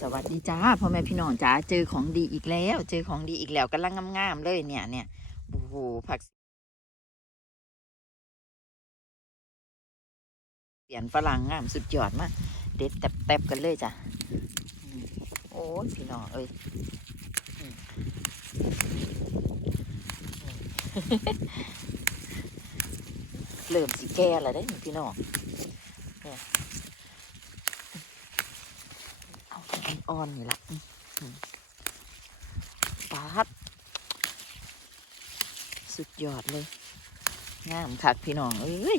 สวัสดีจ้าพ่อแม่พี่น้องจ้าเจอของดีอีกแล้ว เจอของดีอีกแล้วกำลังงามๆเลยเนี่ยเนี่ยโอ้โหผักเสียนฝรั่งงามสุดยอดมากเด็ดแตบๆกันเลยจ้ะโอ้พี่น้องเอ้ยเริ่มสิแก่แล้วได้พี่น้องเนี่ยเอาอ่อนนี่ละอืมอืมปาดสุดยอดเลยงามคักพี่น้องเอ้ย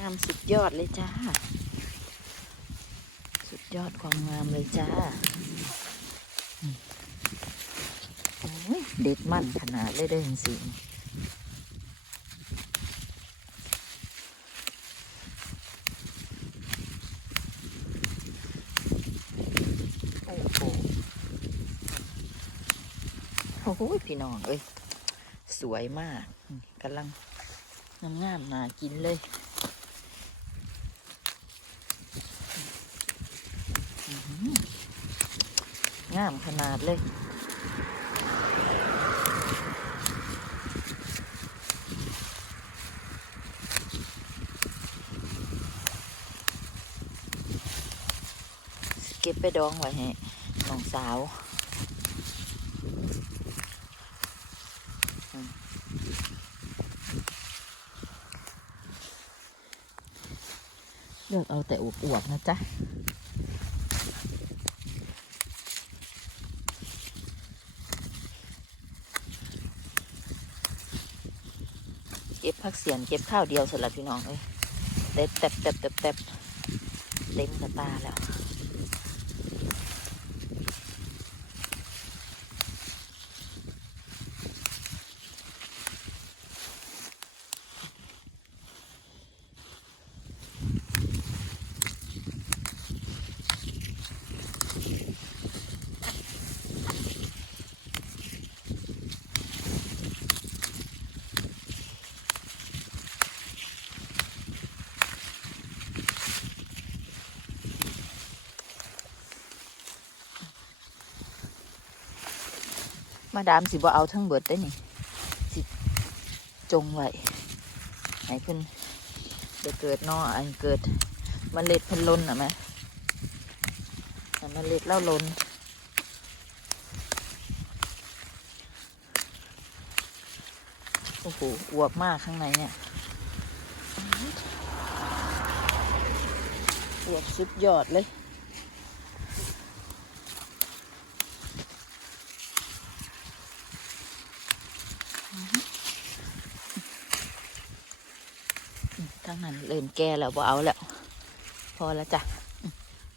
งามสุดยอดเลยจ้า สุดยอดความงามเลยจ้าเด็ดมั่นขนาดเลยเด้อจริโอ้โหโอ้โหพี่น้องเอ้ย สวยมากกำลังงามงามๆน่ากินเลยอื้อหือ งามขนาดเลยเก็บไปดองไว้ให้น้องสาวเลือกเอาแต่อวบๆนะจ๊ะ ก็บผักเสียนเก็บข้าวเดียวสำหรับพี่น้องเลยเต็บเต็บเต็บเต็บเต็บเต็มกระตาแล้ว มาดามสิบ่เอาทั้งเบิดได้นี่สิจงไว้ให้เพิ่นเดี๋ยวเกิดนออันเกิดมเมล็ดพิ่นล้นอะไหมแต่เมล็ดเล่าล้นโอ้โหอวบมากข้างในเนี่ยอวบสุดยอดเลย ทั้งนั้นเริ่มแก่แล้วบ่เอาแล้ว พอแล้วจ้ะ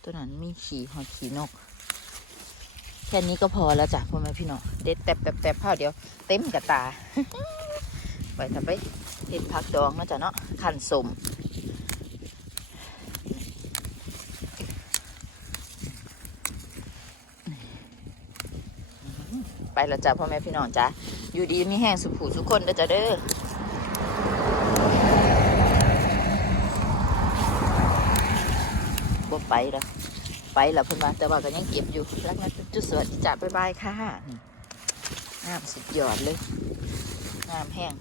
ตัวนั้นมีขี่หอดขี่นก แค่นี้ก็พอแล้วจ้ะพ่อแม่พี่น้อง เด็ดแตบแตบแตบข้าวเดียว เต็มกระตา ไปทำไปเห็ดผักดองนะจ๊ะเนาะขันสมไปแล้วจ้ะพ่อแม่พี่น้องจ้ะอยู่ดีมีแห้งสุขูสุขคนเด้อจ้ะเด้อ บ่ไปแล้วไปแล้วเพิ่นมาแต่ว่าก็ยังเก็บอยู่รักนะจุดสวัสดีจ้าบ๊ายบายค่ะนี่งามสุดยอดเลยงามแห้ง